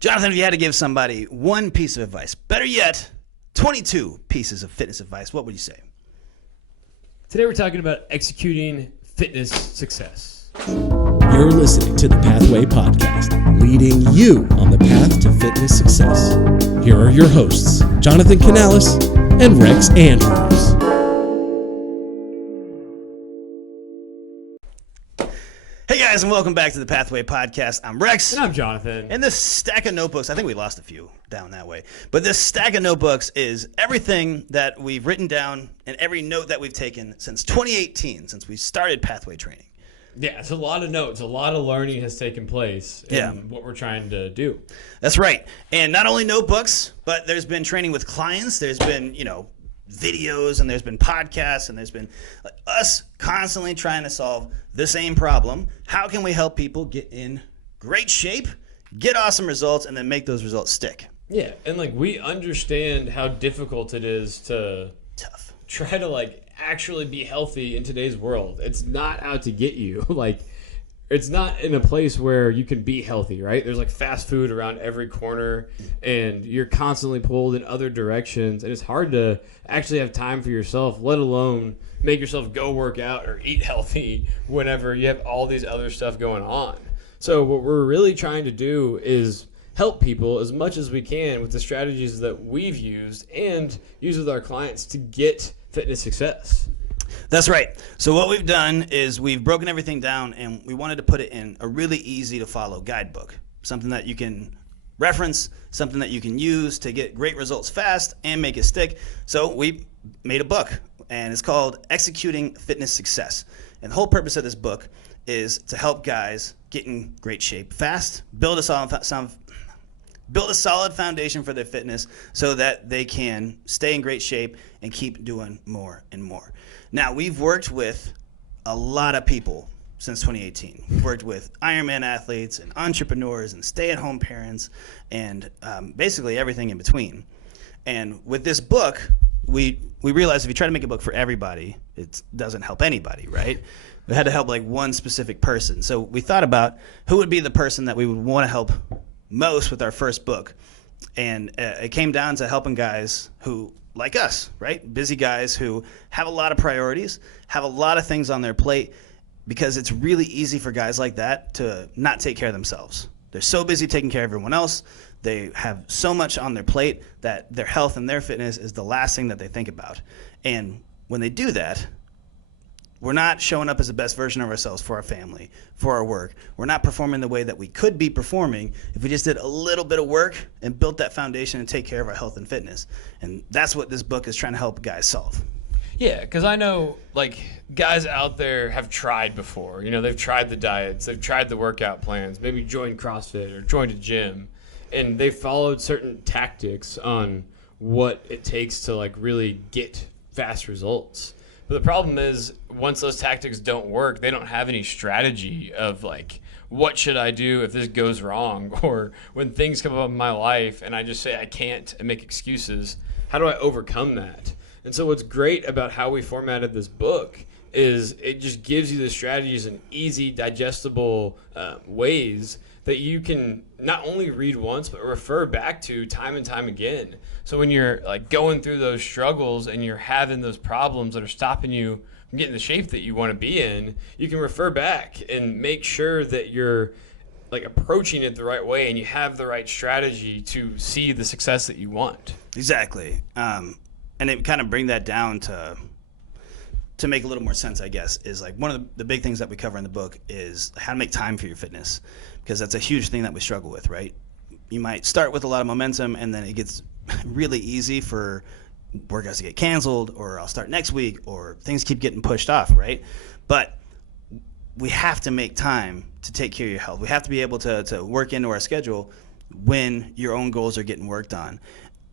Jonathan, if you had to give somebody one piece of advice, better yet, 22 pieces of fitness advice, what would you say? Today we're talking about executing fitness success. You're listening to the Pathway Podcast, leading you on the path to fitness success. Here are your hosts, Jonathan Canales and Rex Andrews. Hey guys, and welcome back to the Pathway Podcast. I'm Rex. And I'm Jonathan. And this stack of notebooks, I think we lost a few down that way, but this stack of notebooks is everything that we've written down and every note that we've taken since 2018, since we started Pathway training. Yeah, it's a lot of notes. A lot of learning has taken place in what we're trying to do. That's right. And not only notebooks, but there's been training with clients. There's been, videos, and there's been podcasts, and there's been us constantly trying to solve the same problem. How can we help people get in great shape, get awesome results, and then make those results stick? Yeah, and we understand how difficult it is to try to actually be healthy in today's world. It's not out to get you. It's not in a place where you can be healthy, right? There's fast food around every corner, and you're constantly pulled in other directions, and it's hard to actually have time for yourself, let alone make yourself go work out or eat healthy whenever you have all these other stuff going on. So what we're really trying to do is help people as much as we can with the strategies that we've used and use with our clients to get fitness success. That's right. So what we've done is we've broken everything down, and we wanted to put it in a really easy to follow guidebook, something that you can reference, something that you can use to get great results fast and make it stick. So we made a book, and it's called Executing Fitness Success. And the whole purpose of this book is to help guys get in great shape fast, build a solid foundation for their fitness so that they can stay in great shape and keep doing more and more. Now, we've worked with a lot of people since 2018. We've worked with Ironman athletes and entrepreneurs and stay-at-home parents and basically everything in between. And with this book, we realized if you try to make a book for everybody, it doesn't help anybody, right? We had to help one specific person. So we thought about who would be the person that we would want to help most with our first book. And it came down to helping guys who, like us, right? Busy guys who have a lot of priorities, have a lot of things on their plate, because it's really easy for guys like that to not take care of themselves. They're so busy taking care of everyone else. They have so much on their plate that their health and their fitness is the last thing that they think about. And when they do that, we're not showing up as the best version of ourselves for our family, for our work. We're not performing the way that we could be performing if we just did a little bit of work and built that foundation and take care of our health and fitness. And that's what this book is trying to help guys solve. Yeah, because I know guys out there have tried before. They've tried the diets, they've tried the workout plans, maybe joined CrossFit or joined a gym, and they've followed certain tactics on what it takes to really get fast results. But the problem is, once those tactics don't work, they don't have any strategy of what should I do if this goes wrong? Or when things come up in my life and I just say I can't and make excuses, how do I overcome that? And so what's great about how we formatted this book is it just gives you the strategies in easy, digestible ways that you can not only read once, but refer back to time and time again. So when you're going through those struggles and you're having those problems that are stopping you from getting the shape that you want to be in, you can refer back and make sure that you're approaching it the right way and you have the right strategy to see the success that you want. Exactly. And it kind of bring that down to make a little more sense, I guess, is one of the big things that we cover in the book is how to make time for your fitness, because that's a huge thing that we struggle with, right? You might start with a lot of momentum, and then it gets really easy for workouts to get canceled, or I'll start next week, or things keep getting pushed off, right? But we have to make time to take care of your health. We have to be able to work into our schedule when your own goals are getting worked on.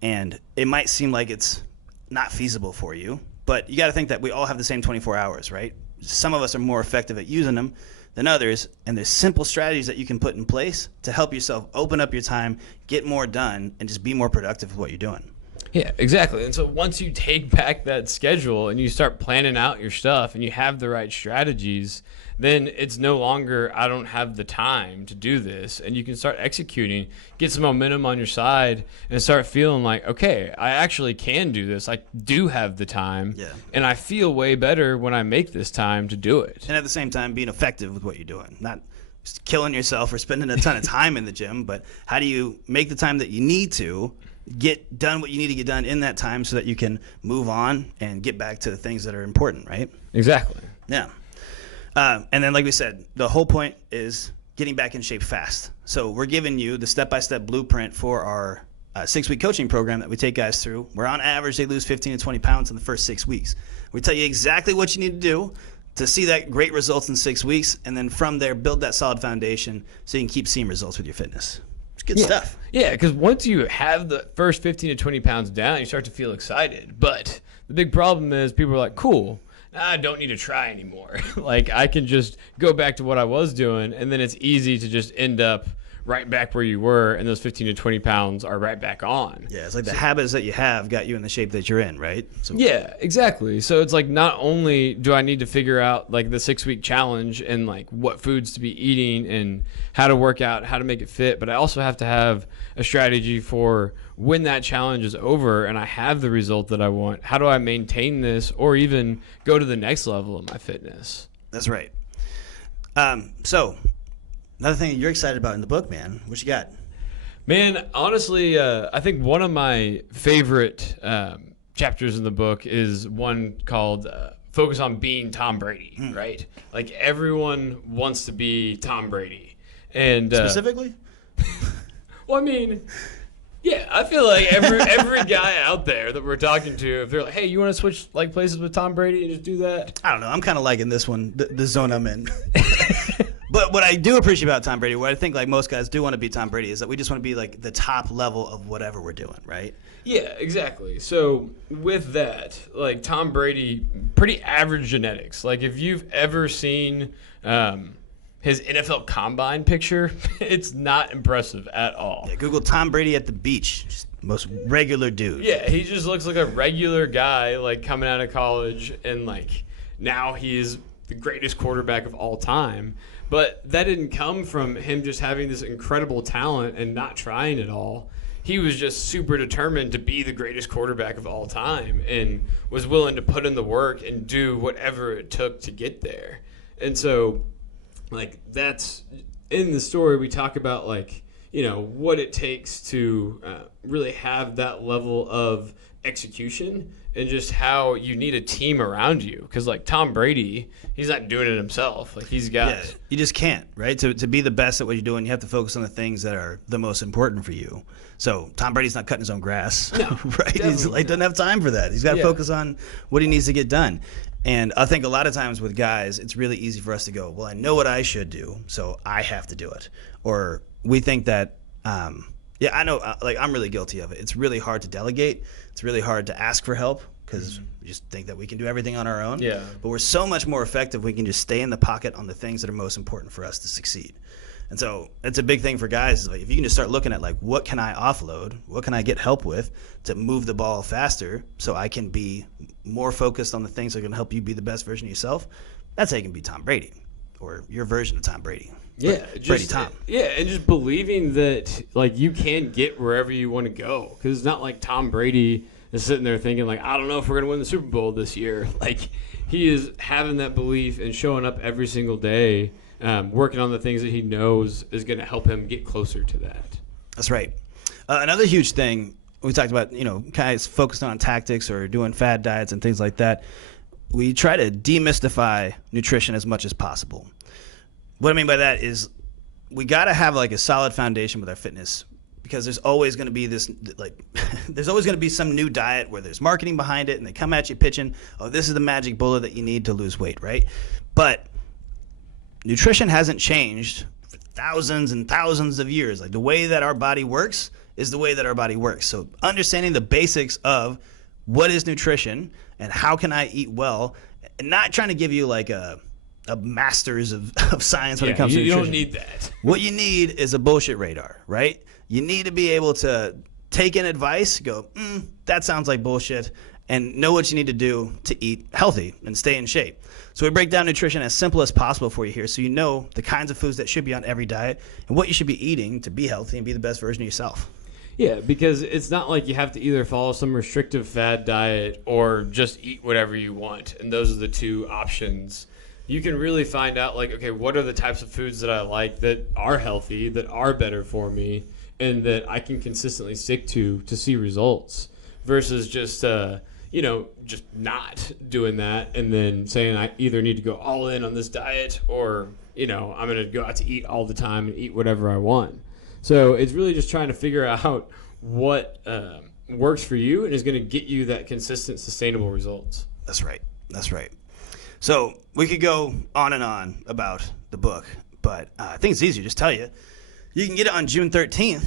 And it might seem like it's not feasible for you, but you got to think that we all have the same 24 hours, right? Some of us are more effective at using them than others, and there's simple strategies that you can put in place to help yourself open up your time, get more done, and just be more productive with what you're doing. Yeah, exactly. And so once you take back that schedule and you start planning out your stuff and you have the right strategies, then it's no longer, I don't have the time to do this. And you can start executing, get some momentum on your side, and start feeling like, okay, I actually can do this. I do have the time. Yeah. And I feel way better when I make this time to do it. And at the same time, being effective with what you're doing. Not just killing yourself or spending a ton of time in the gym, but how do you make the time that you need to get done what you need to get done in that time so that you can move on and get back to the things that are important, right? Exactly. Yeah. And then, like we said, the whole point is getting back in shape fast. So we're giving you the step-by-step blueprint for our 6-week coaching program that we take guys through, where on average they lose 15 to 20 pounds in the first 6 weeks. We tell you exactly what you need to do to see that great results in 6 weeks, and then from there build that solid foundation so you can keep seeing results with your fitness. It's good stuff. Yeah, because once you have the first 15 to 20 pounds down, you start to feel excited. But the big problem is people are like, cool, I don't need to try anymore. Like, I can just go back to what I was doing, and then it's easy to just end up right back where you were, and those 15 to 20 pounds are right back on. Yeah, it's like the habits that you have got you in the shape that you're in, right? So, yeah, exactly. So it's like not only do I need to figure out like the 6-week challenge and like what foods to be eating and how to work out, how to make it fit, but I also have to have a strategy for when that challenge is over and I have the result that I want. How do I maintain this or even go to the next level of my fitness? That's right. So another thing that you're excited about in the book, man, what you got? Man, honestly, I think one of my favorite chapters in the book is one called Focus on Being Tom Brady, right? Like everyone wants to be Tom Brady. And Specifically? well, I mean, yeah, I feel like every guy out there that we're talking to, if they're like, hey, you want to switch like places with Tom Brady and just do that? I don't know. I'm kind of liking this one, the zone I'm in. But what I do appreciate about Tom Brady, what I think like most guys do want to be Tom Brady, is that we just want to be like the top level of whatever we're doing, right? Yeah, exactly. So with that, like Tom Brady, pretty average genetics. Like if you've ever seen his NFL Combine picture, it's not impressive at all. Yeah, Google Tom Brady at the beach, just most regular dude. Yeah, he just looks like a regular guy, like coming out of college, and like now he's the greatest quarterback of all time. But that didn't come from him just having this incredible talent and not trying at all. He was just super determined to be the greatest quarterback of all time and was willing to put in the work and do whatever it took to get there. And so, like, that's in the story we talk about, like, you know, what it takes to really have that level of execution and just how you need a team around you. Because, like, Tom Brady, he's not doing it himself. Like, he's got... Yeah, you just can't, right? To be the best at what you're doing, you have to focus on the things that are the most important for you. So Tom Brady's not cutting his own grass, No, right? He's like doesn't have time for that. He's got to focus on what he needs to get done. And I think a lot of times with guys, it's really easy for us to go, well, I know what I should do, so I have to do it. Or we think that, yeah, I know, like I'm really guilty of it. It's really hard to delegate. It's really hard to ask for help because we just think that we can do everything on our own. Yeah. But we're so much more effective. We can just stay in the pocket on the things that are most important for us to succeed. And so it's a big thing for guys. Is like if you can just start looking at like what can I offload, what can I get help with to move the ball faster so I can be more focused on the things that are going to help you be the best version of yourself. That's how you can be Tom Brady or your version of Tom Brady. Yeah, Brady Tom. Yeah, and just believing that like you can get wherever you want to go, because it's not like Tom Brady is sitting there thinking like, I don't know if we're gonna win the Super Bowl this year. Like he is having that belief and showing up every single day, working on the things that he knows is going to help him get closer to that. That's right. Another huge thing we talked about, you know, guys focused on tactics or doing fad diets and things like that. We try to demystify nutrition as much as possible. What I mean by that is we got to have like a solid foundation with our fitness because there's always going to be this like there's always going to be some new diet where there's marketing behind it and they come at you pitching, oh, this is the magic bullet that you need to lose weight, right? But nutrition hasn't changed for thousands and thousands of years. Like the way that our body works is the way that our body works. So understanding the basics of what is nutrition and how can I eat well, and not trying to give you like a masters of science when it comes to nutrition. You don't need that. What you need is a bullshit radar, right? You need to be able to take in advice, go, that sounds like bullshit, and know what you need to do to eat healthy and stay in shape. So we break down nutrition as simple as possible for you here, so you know the kinds of foods that should be on every diet and what you should be eating to be healthy and be the best version of yourself. Yeah, because it's not like you have to either follow some restrictive fad diet or just eat whatever you want, and those are the two options. You can really find out, like, okay, what are the types of foods that I like that are healthy, that are better for me, and that I can consistently stick to see results, versus just just not doing that and then saying I either need to go all in on this diet or I'm going to go out to eat all the time and eat whatever I want. So it's really just trying to figure out what works for you and is going to get you that consistent, sustainable results. That's right. So we could go on and on about the book, but I think it's easier. Just tell you. You can get it on June 13th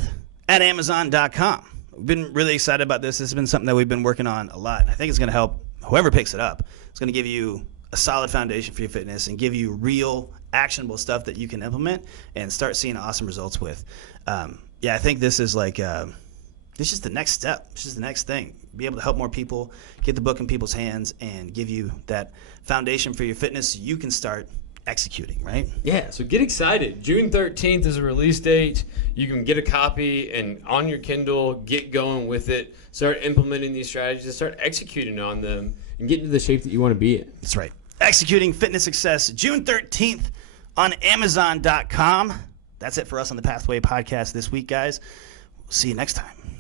at Amazon.com. We've been really excited about this. This has been something that we've been working on a lot. I think it's going to help whoever picks it up. It's going to give you a solid foundation for your fitness and give you real, actionable stuff that you can implement and start seeing awesome results with. I think this is like this is the next step. This is the next thing. Be able to help more people, get the book in people's hands, and give you that foundation for your fitness so you can start executing, right? Yeah, so get excited. June 13th is a release date. You can get a copy and on your Kindle, get going with it, start implementing these strategies, and start executing on them, and get into the shape that you want to be in. That's right. Executing Fitness Success, June 13th on Amazon.com. That's it for us on the Pathway Podcast this week, guys. We'll see you next time.